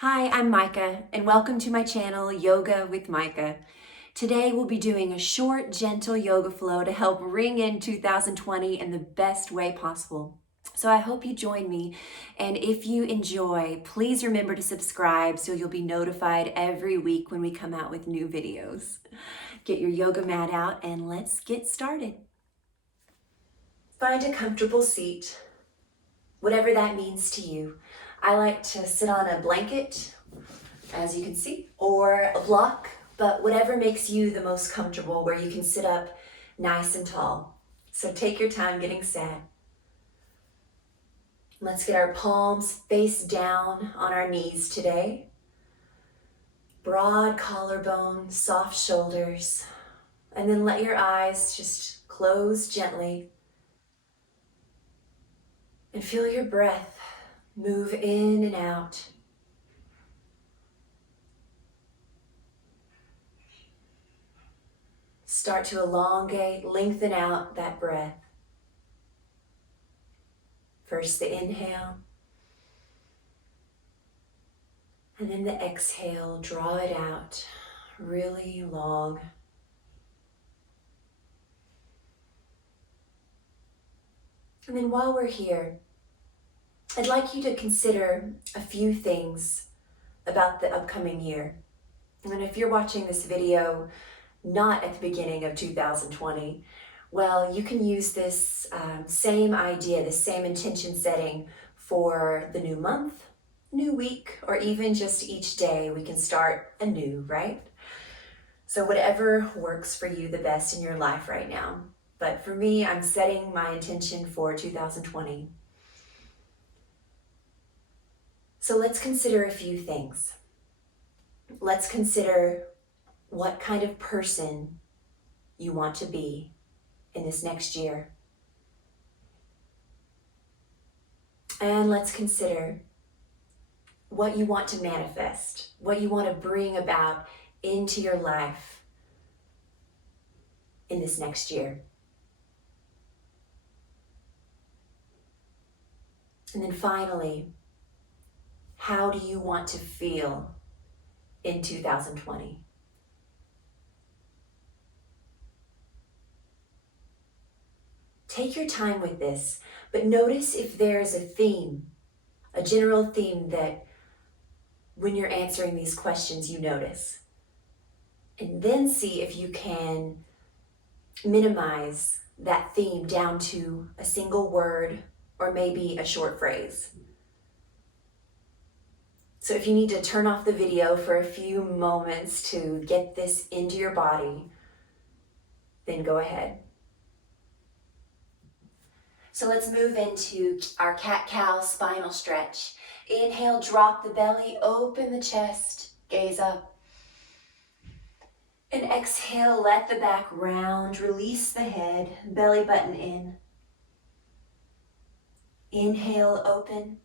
Hi, I'm Micah, and welcome to my channel, Yoga with Micah. Today we'll be doing a short, gentle yoga flow to help ring in 2020 in the best way possible. So I hope you join me, and if you enjoy, please remember to subscribe so you'll be notified every week when we come out with new videos. Get your yoga mat out and let's get started. Find a comfortable seat, whatever that means to you. I like to sit on a blanket, as you can see, or a block, but whatever makes you the most comfortable, where you can sit up nice and tall. So take your time getting set. Let's get our palms face down on our knees today. Broad collarbone, soft shoulders, and then let your eyes just close gently and feel your breath move in and out. Start to elongate, lengthen out that breath. First the inhale, and then the exhale, draw it out really long. And then while we're here, I'd like you to consider a few things about the upcoming year. And if you're watching this video not at the beginning of 2020, well, you can use this same idea, this same intention setting for the new month, new week, or even just each day. We can start anew, right? So whatever works for you the best in your life right now. But for me, I'm setting my intention for 2020. So let's consider a few things. Let's consider what kind of person you want to be in this next year. And let's consider what you want to manifest, what you want to bring about into your life in this next year. And then finally, how do you want to feel in 2020? Take your time with this, but notice if there's a theme, a general theme that when you're answering these questions you notice. And then see if you can minimize that theme down to a single word or maybe a short phrase. So if you need to turn off the video for a few moments to get this into your body, then go ahead. So let's move into our cat-cow spinal stretch. Inhale, drop the belly, open the chest, gaze up. And exhale, let the back round, release the head, belly button in. Inhale, open.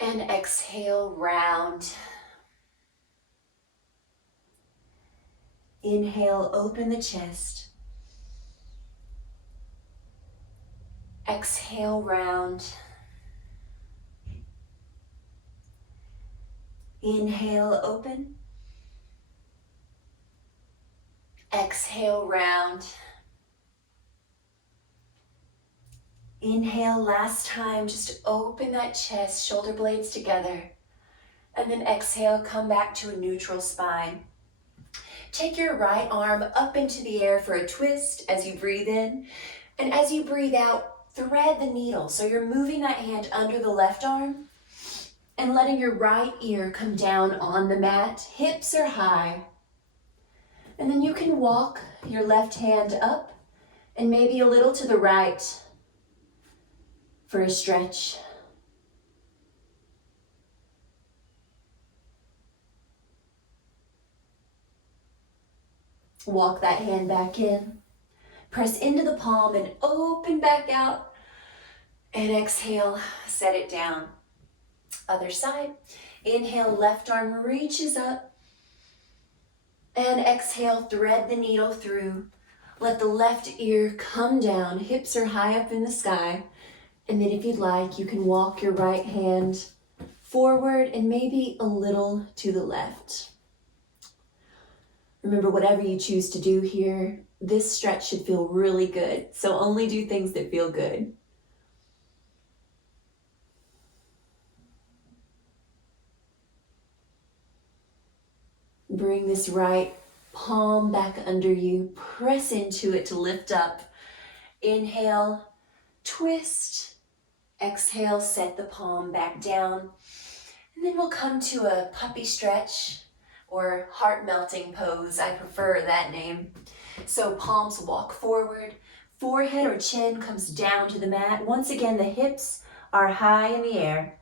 And exhale, round. Inhale, open the chest. Exhale, round. Inhale, open. Exhale, round. Inhale, last time, just open that chest, shoulder blades together. And then exhale, come back to a neutral spine. Take your right arm up into the air for a twist as you breathe in. And as you breathe out, thread the needle. So you're moving that hand under the left arm and letting your right ear come down on the mat. Hips are high. And then you can walk your left hand up and maybe a little to the right for a stretch. Walk that hand back in. Press into the palm and open back out. And exhale, set it down. Other side. Inhale, left arm reaches up. And exhale, thread the needle through. Let the left ear come down. Hips are high up in the sky. And then if you'd like, you can walk your right hand forward and maybe a little to the left. Remember, whatever you choose to do here, this stretch should feel really good. So only do things that feel good. Bring this right palm back under you. Press into it to lift up. Inhale, twist. Exhale, set the palm back down. And then we'll come to a puppy stretch or heart melting pose. I prefer that name. So palms walk forward. Forehead or chin comes down to the mat. Once again, the hips are high in the air.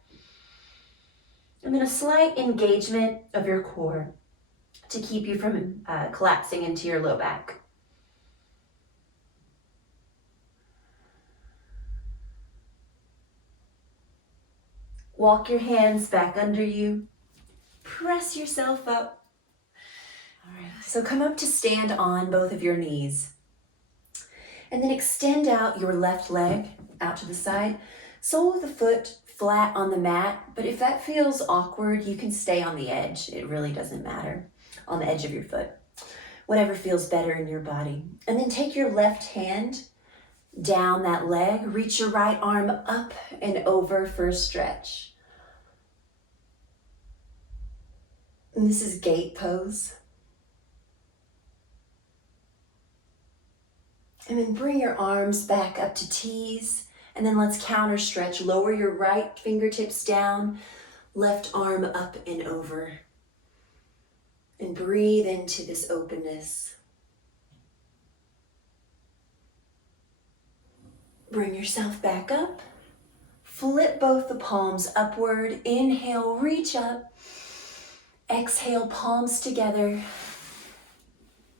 And then a slight engagement of your core to keep you from collapsing into your low back. Walk your hands back under you. Press yourself up. All right, so come up to stand on both of your knees. And then extend out your left leg out to the side. Sole of the foot flat on the mat, but if that feels awkward, you can stay on the edge. It really doesn't matter. On the edge of your foot. Whatever feels better in your body. And then take your left hand down that leg. Reach your right arm up and over for a stretch. And this is gate pose. And then bring your arms back up to T's. And then let's counter stretch. Lower your right fingertips down. Left arm up and over. And breathe into this openness. Bring yourself back up. Flip both the palms upward. Inhale, reach up. Exhale, palms together.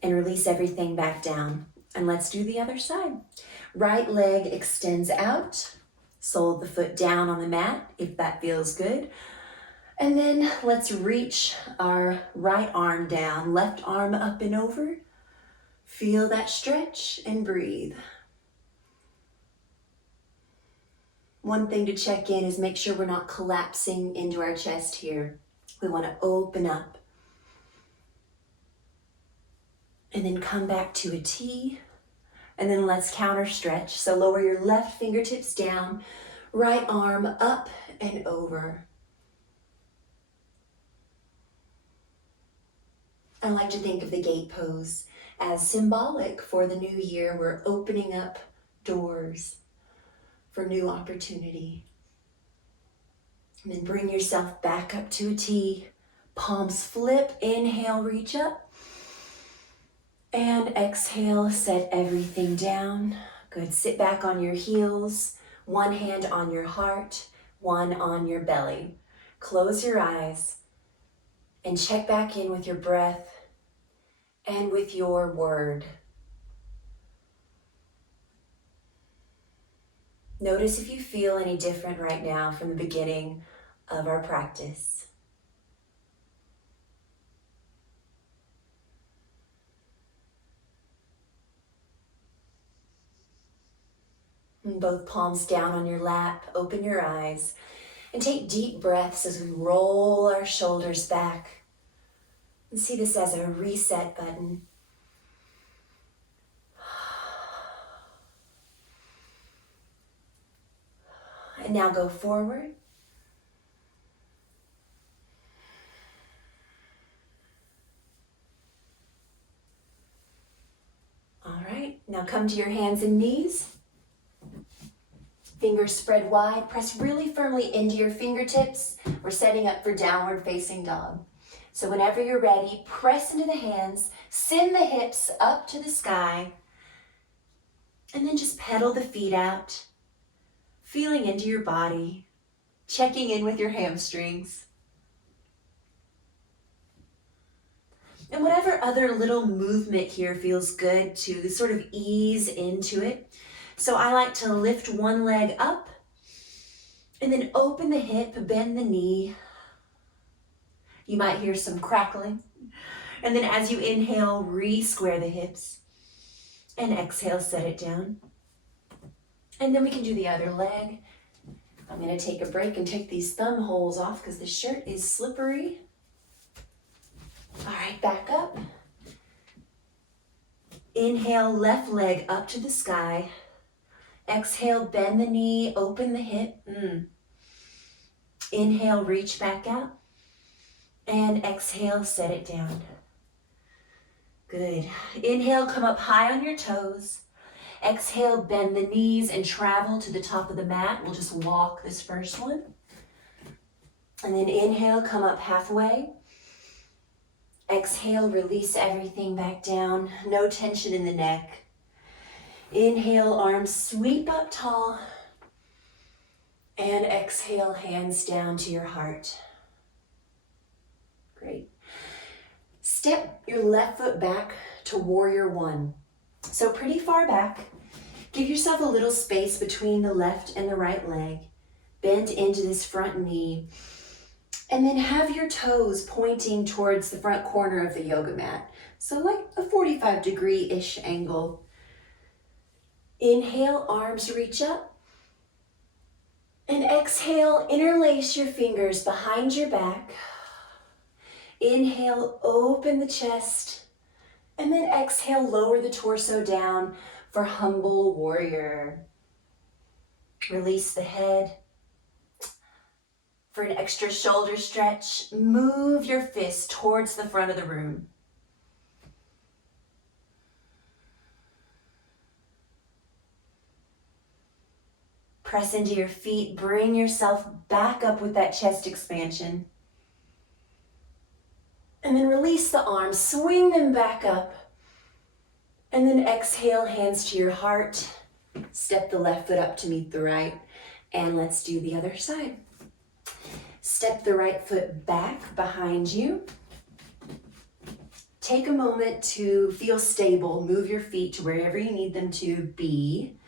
And release everything back down. And let's do the other side. Right leg extends out. Sole of the foot down on the mat, if that feels good. And then let's reach our right arm down, left arm up and over. Feel that stretch and breathe. One thing to check in is make sure we're not collapsing into our chest here. We want to open up. And then come back to a T. And then let's counter stretch. So lower your left fingertips down, right arm up and over. I like to think of the gate pose as symbolic for the new year. We're opening up doors for new opportunity. And then bring yourself back up to a T. Palms flip, inhale, reach up. And exhale, set everything down. Good, sit back on your heels. One hand on your heart, one on your belly. Close your eyes and check back in with your breath and with your word. Notice if you feel any different right now from the beginning of our practice. And both palms down on your lap, open your eyes, and take deep breaths as we roll our shoulders back. And see this as a reset button. And now go forward. All right, now come to your hands and knees. Fingers spread wide. Press really firmly into your fingertips. We're setting up for downward facing dog. So whenever you're ready, press into the hands, send the hips up to the sky, and then just pedal the feet out, feeling into your body, checking in with your hamstrings. And whatever other little movement here feels good to sort of ease into it. So I like to lift one leg up and then open the hip, bend the knee. You might hear some crackling. And then as you inhale, re-square the hips. And exhale, set it down. And then we can do the other leg. I'm going to take a break and take these thumb holes off because the shirt is slippery. All right, back up. Inhale, left leg up to the sky. Exhale, bend the knee, open the hip. Inhale, reach back out. And exhale, set it down. Good. Inhale, come up high on your toes. Exhale, bend the knees and travel to the top of the mat. We'll just walk this first one. And then inhale, come up halfway. Exhale, release everything back down. No tension in the neck. Inhale, arms sweep up tall. And exhale, hands down to your heart. Great. Step your left foot back to warrior one. So pretty far back. Give yourself a little space between the left and the right leg. Bend into this front knee. And then have your toes pointing towards the front corner of the yoga mat. So like a 45-degree-ish angle. Inhale, arms reach up. And exhale, interlace your fingers behind your back. Inhale, open the chest. And then exhale, lower the torso down for humble warrior. Release the head. For an extra shoulder stretch, move your fist towards the front of the room. Press into your feet, bring yourself back up with that chest expansion. And then release the arms, swing them back up. And then exhale, hands to your heart. Step the left foot up to meet the right. And let's do the other side. Step the right foot back behind you. Take a moment to feel stable. Move your feet to wherever you need them to be.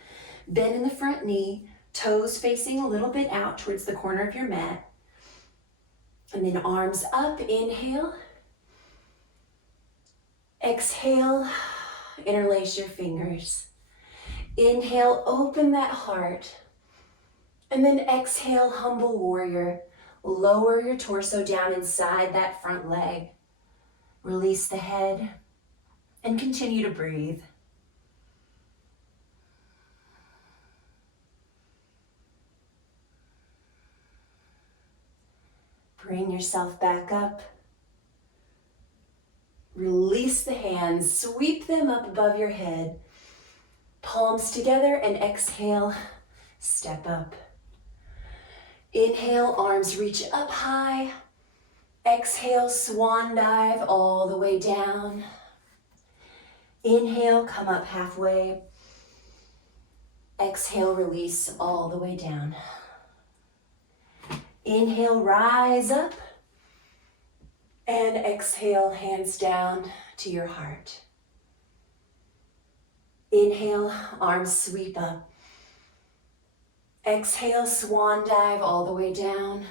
Bend in the front knee, toes facing a little bit out towards the corner of your mat. And then arms up, inhale. Exhale, interlace your fingers. Inhale, open that heart. And then exhale, humble warrior. Lower your torso down inside that front leg. Release the head and continue to breathe. Bring yourself back up. Release the hands, sweep them up above your head. Palms together and exhale, step up. Inhale, arms reach up high. Exhale, swan dive all the way down. Inhale, come up halfway. Exhale, release all the way down. Inhale, rise up. And exhale, hands down to your heart. Inhale, arms sweep up. Exhale, swan dive all the way down.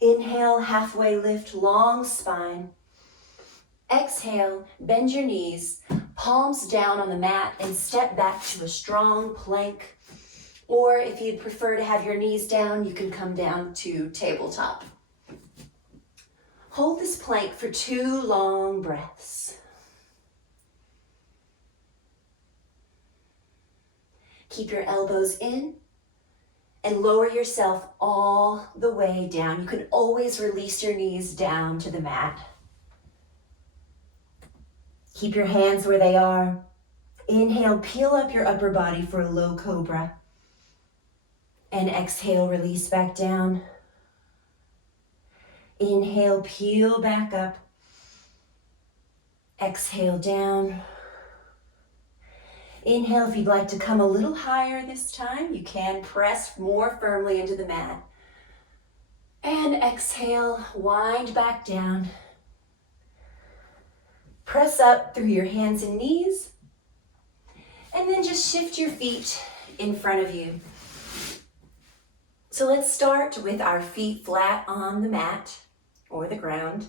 Inhale, halfway lift, long spine. Exhale, bend your knees, palms down on the mat and step back to a strong plank. Or if you'd prefer to have your knees down, you can come down to tabletop. Hold this plank for 2 long breaths. Keep your elbows in and lower yourself all the way down. You can always release your knees down to the mat. Keep your hands where they are. Inhale, peel up your upper body for a low cobra. And exhale, release back down. Inhale, peel back up. Exhale, down. Inhale, if you'd like to come a little higher this time, you can press more firmly into the mat. And exhale, wind back down. Press up through your hands and knees. And then just shift your feet in front of you. So let's start with our feet flat on the mat or the ground.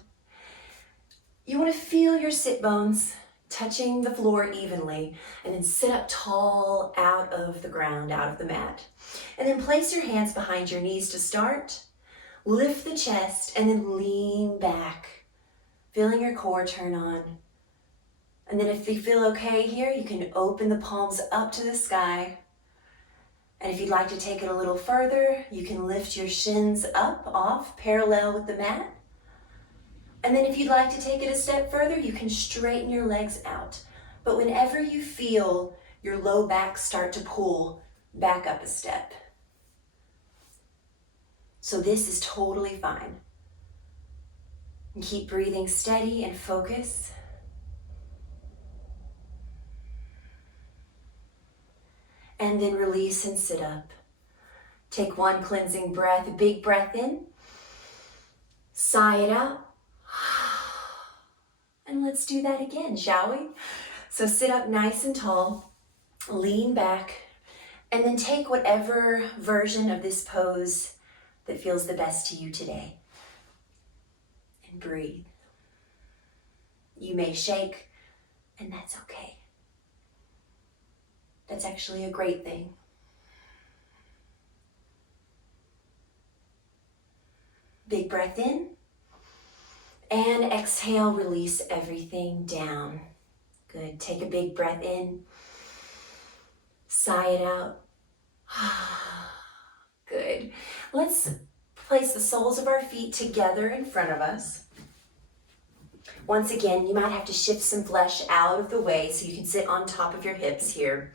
You want to feel your sit bones touching the floor evenly, and then sit up tall out of the ground, out of the mat. And then place your hands behind your knees to start. Lift the chest and then lean back, feeling your core turn on. And then if you feel okay here, you can open the palms up to the sky. And if you'd like to take it a little further, you can lift your shins up, off, parallel with the mat. And then if you'd like to take it a step further, you can straighten your legs out. But whenever you feel your low back start to pull, back up a step. So this is totally fine. And keep breathing steady and focus. And then release and sit up. Take one cleansing breath, a big breath in. Sigh it out. And let's do that again, shall we? So sit up nice and tall, lean back, and then take whatever version of this pose that feels the best to you today. And breathe. You may shake, and that's okay. That's actually a great thing. Big breath in. And exhale, release everything down. Good. Take a big breath in. Sigh it out. Good. Let's place the soles of our feet together in front of us. Once again, you might have to shift some flesh out of the way so you can sit on top of your hips here.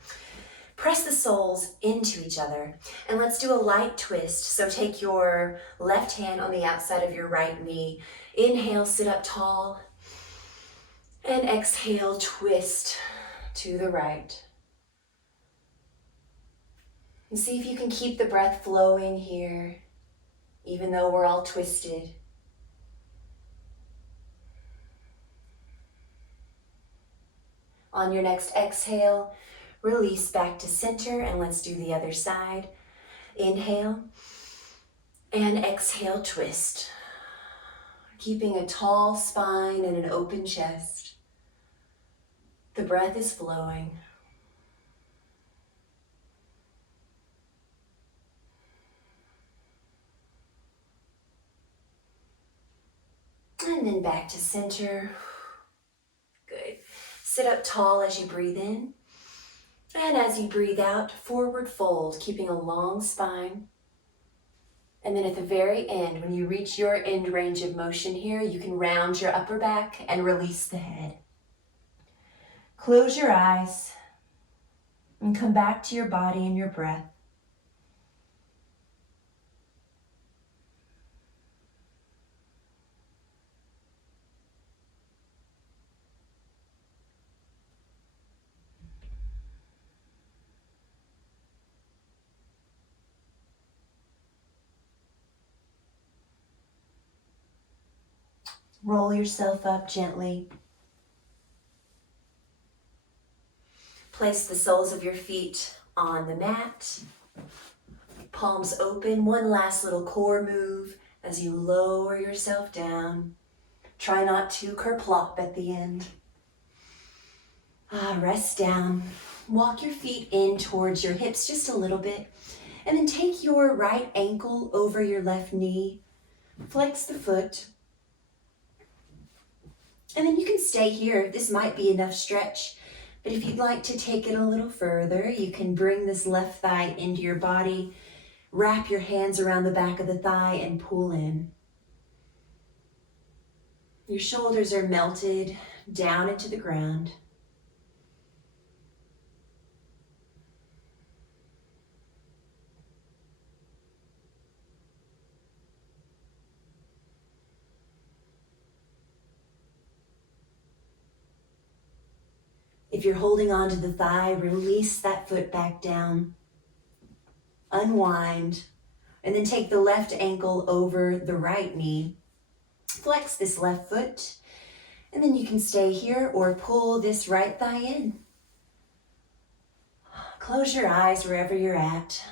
Press the soles into each other, and let's do a light twist. So take your left hand on the outside of your right knee. Inhale, sit up tall, and exhale, twist to the right. And see if you can keep the breath flowing here, even though we're all twisted. On your next exhale, release back to center, and let's do the other side. Inhale, and exhale, twist. Keeping a tall spine and an open chest. The breath is flowing. And then back to center. Good. Sit up tall as you breathe in. And as you breathe out, forward fold, keeping a long spine. And then at the very end, when you reach your end range of motion here, you can round your upper back and release the head. Close your eyes and come back to your body and your breath. Roll yourself up gently. Place the soles of your feet on the mat. Palms open. One last little core move as you lower yourself down. Try not to kerplop at the end. Rest down. Walk your feet in towards your hips just a little bit. And then take your right ankle over your left knee. Flex the foot. And then you can stay here. This might be enough stretch, but if you'd like to take it a little further, you can bring this left thigh into your body, wrap your hands around the back of the thigh and pull in. Your shoulders are melted down into the ground. If you're holding on to the thigh, release that foot back down. Unwind, and then take the left ankle over the right knee. Flex this left foot, and then you can stay here or pull this right thigh in. Close your eyes wherever you're at.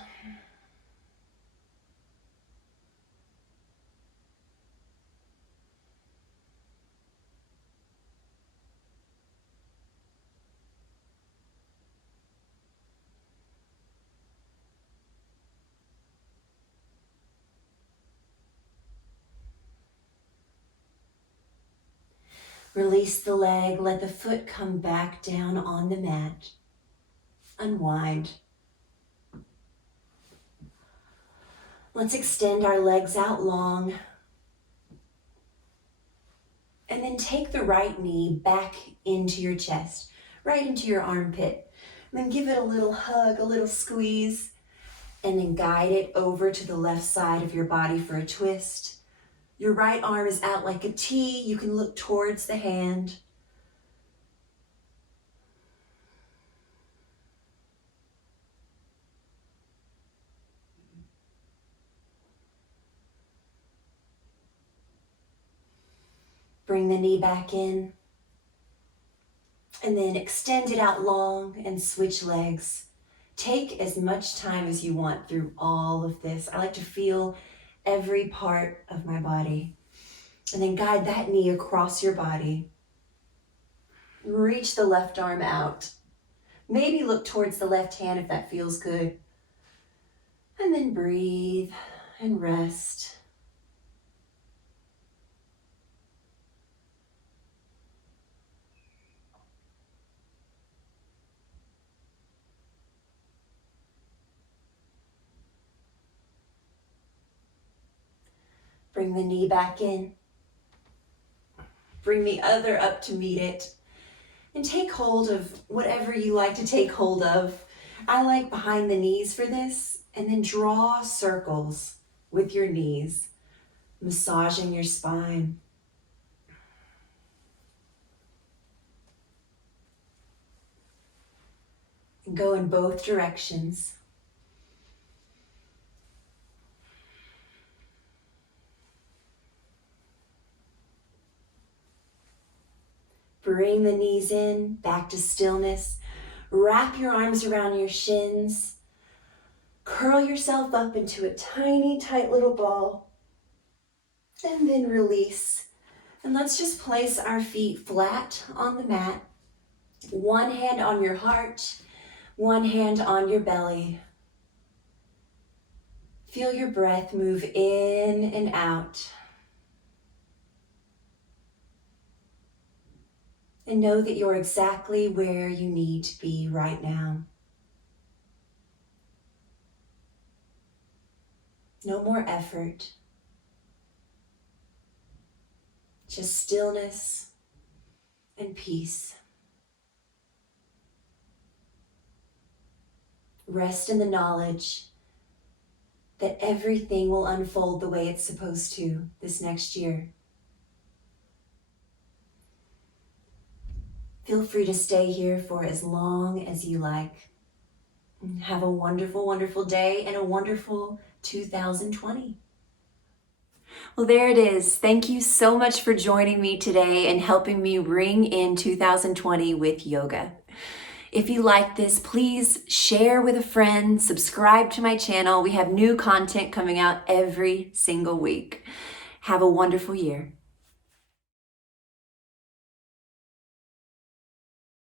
Release the leg, let the foot come back down on the mat. Unwind. Let's extend our legs out long. And then take the right knee back into your chest, right into your armpit. And then give it a little hug, a little squeeze, and then guide it over to the left side of your body for a twist. Your right arm is out like a T. You can look towards the hand. Bring the knee back in. And then extend it out long and switch legs. Take as much time as you want through all of this. I like to feel every part of my body. And then guide that knee across your body. Reach the left arm out. Maybe look towards the left hand if that feels good. And then breathe and rest. Bring the knee back in. Bring the other up to meet it. And take hold of whatever you like to take hold of. I like behind the knees for this. And then draw circles with your knees, massaging your spine. And go in both directions. Bring the knees in, back to stillness. Wrap your arms around your shins. Curl yourself up into a tiny, tight little ball. And then release. And let's just place our feet flat on the mat. One hand on your heart, one hand on your belly. Feel your breath move in and out. And know that you're exactly where you need to be right now. No more effort. Just stillness and peace. Rest in the knowledge that everything will unfold the way it's supposed to this next year. Feel free to stay here for as long as you like. Have a wonderful, wonderful day and a wonderful 2020. Well, there it is. Thank you so much for joining me today and helping me ring in 2020 with yoga. If you like this, please share with a friend, subscribe to my channel. We have new content coming out every single week. Have a wonderful year.